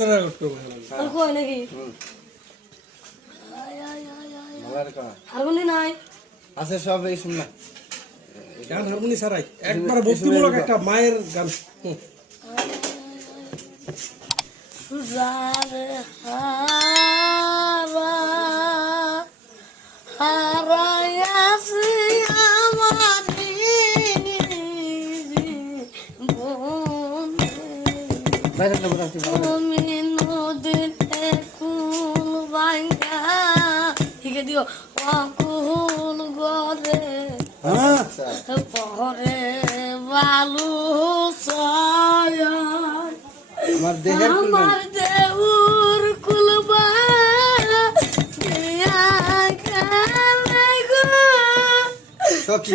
আর কই নাকি হারমোনি নাই আছে সব এই শুন না গান হারমোনি ছাড়াই একবার ভক্তিমূলক একটা মায়ের গান যারে হারাইয়াছি আমার তুমি নদীতে কুল ভাঙ্গা ঠিকে দিও অকুল গরে পরে বালু আমার দেহের আমার দেউর কুলবা দিয়া গো সখী